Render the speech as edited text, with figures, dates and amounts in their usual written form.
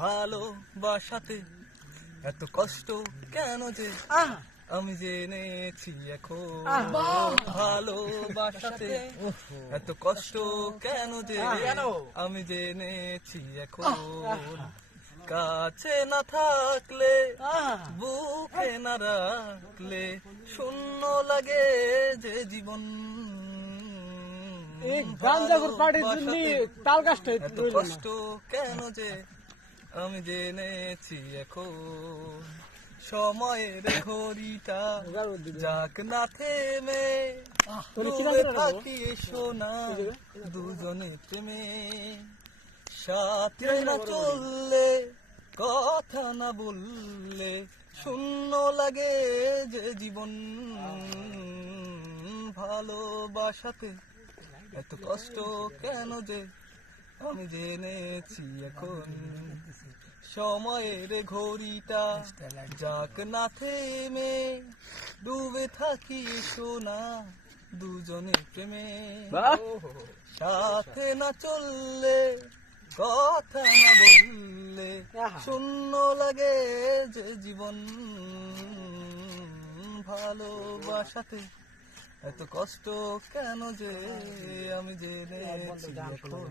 ভালোবাসাতে এত কষ্ট কেন যে আমি জেনেছি এখন। ভালোবাসাতে এত কষ্ট কেন যে আমি জেনেছি এখন। কাছে না থাকলে বুকে না রাখলে শূন্য লাগে যে জীবন। এত কষ্ট কেন যে আমি জেনেছি এখন। সময়ের ঘড়িটা যাক না থেমে ডুবে থাকি সোনা দুজনে প্রেমে। সাথে না চললে কথা না বললে শূন্য লাগে যে জীবন। ভালোবাসাতে এত কষ্ট কেন যে আমি জেনেছি এখন। সময়ের ঘড়িটা যাক না থেমে ডুবে থাকি সোনা দুজনে প্রেমে। সাথে না চললে কথা না বললে শূন্য লাগে যে জীবন। ভালোবাসাতে এত কষ্ট কেন যে আমি জেনেছি এখন।